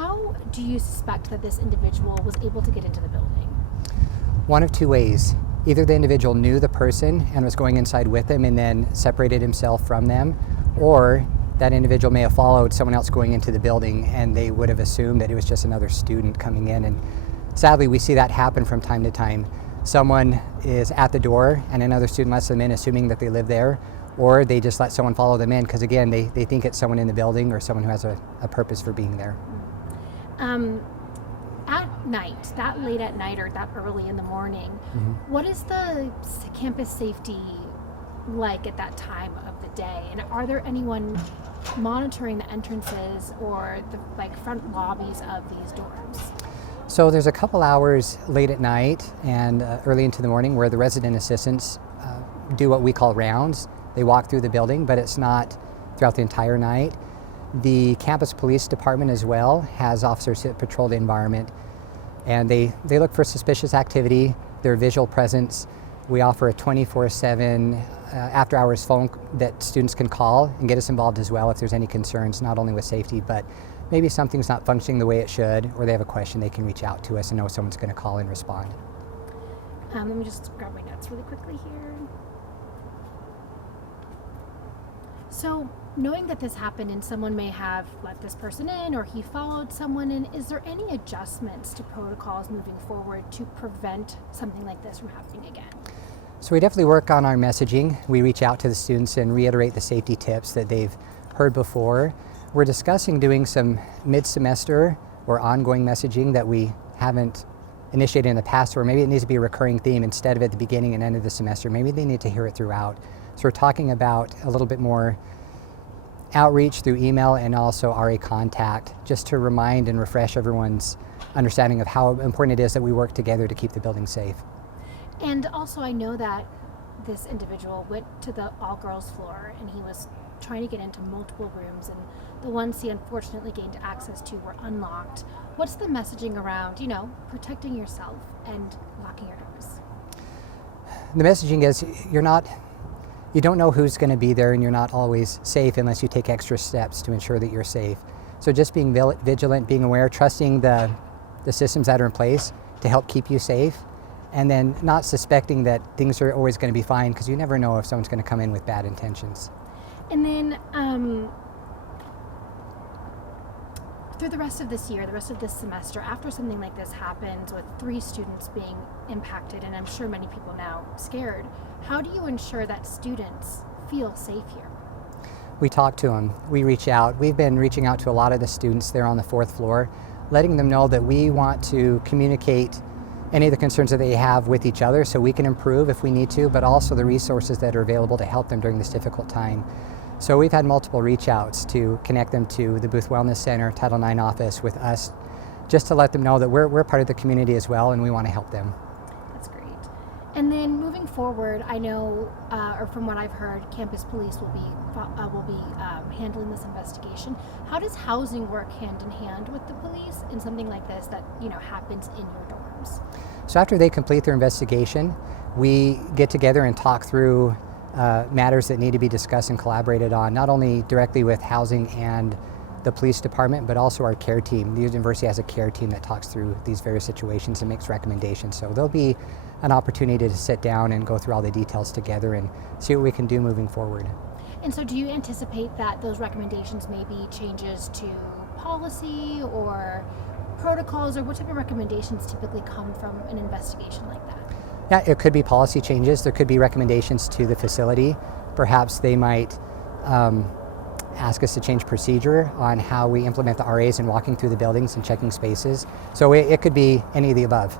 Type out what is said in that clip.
how do you suspect that this individual was able to get into the building? One of two ways. Either the individual knew the person and was going inside with them and then separated himself from them, or that individual may have followed someone else going into the building and they would have assumed that it was just another student coming in. And sadly, we see that happen from time to time. Someone is at the door and another student lets them in assuming that they live there, or they just let someone follow them in because again, they think it's someone in the building or someone who has a purpose for being there. At night, that late at night or that early in the morning, what is the campus safety like at that time of the day? And are there anyone monitoring the entrances or the front lobbies of these dorms? So there's a couple hours late at night and early into the morning where the resident assistants do what we call rounds. They walk through the building, but it's not throughout the entire night. The campus police department as well has officers that patrol the environment, and they look for suspicious activity, their visual presence. We offer a 24/7 after hours phone that students can call and get us involved as well if there's any concerns, not only with safety, but maybe something's not functioning the way it should, or they have a question, they can reach out to us and know someone's going to call and respond. Let me just grab my notes really quickly here. So, knowing that this happened and someone may have let this person in or he followed someone in, is there any adjustments to protocols moving forward to prevent something like this from happening again? So we definitely work on our messaging. We reach out to the students and reiterate the safety tips that they've heard before. We're discussing doing some mid-semester or ongoing messaging that we haven't initiated in the past, or maybe it needs to be a recurring theme instead of at the beginning and end of the semester. Maybe they need to hear it throughout. So we're talking about a little bit more outreach through email and also RA contact, just to remind and refresh everyone's understanding of how important it is that we work together to keep the building safe. And also I know that this individual went to the all-girls floor and he was trying to get into multiple rooms, and the ones he unfortunately gained access to were unlocked. What's the messaging around, protecting yourself and locking your doors? The messaging is you don't know who's going to be there, and you're not always safe unless you take extra steps to ensure that you're safe. So just being vigilant, being aware, trusting the systems that are in place to help keep you safe, and then not suspecting that things are always going to be fine, because you never know if someone's going to come in with bad intentions. And then through the rest of this year, the rest of this semester, after something like this happens with 3 students being impacted, and I'm sure many people now scared, how do you ensure that students feel safe here? We talk to them, we reach out. We've been reaching out to a lot of the students there on the 4th floor, letting them know that we want to communicate any of the concerns that they have with each other so we can improve if we need to, but also the resources that are available to help them during this difficult time. So we've had multiple reach outs to connect them to the Booth Wellness Center, Title IX office with us, just to let them know that we're part of the community as well and we want to help them. That's great. And then moving forward, I know, or from what I've heard, campus police will be handling this investigation. How does housing work hand in hand with the police in something like this that happens in your dorms? So after they complete their investigation, we get together and talk through matters that need to be discussed and collaborated on, not only directly with housing and the police department, but also our care team. The university has a care team that talks through these various situations and makes recommendations. So there'll be an opportunity to sit down and go through all the details together and see what we can do moving forward. And so do you anticipate that those recommendations may be changes to policy or protocols, or what type of recommendations typically come from an investigation like that? Yeah, it could be policy changes. There could be recommendations to the facility. Perhaps they might ask us to change procedure on how we implement the RAs and walking through the buildings and checking spaces. So it could be any of the above.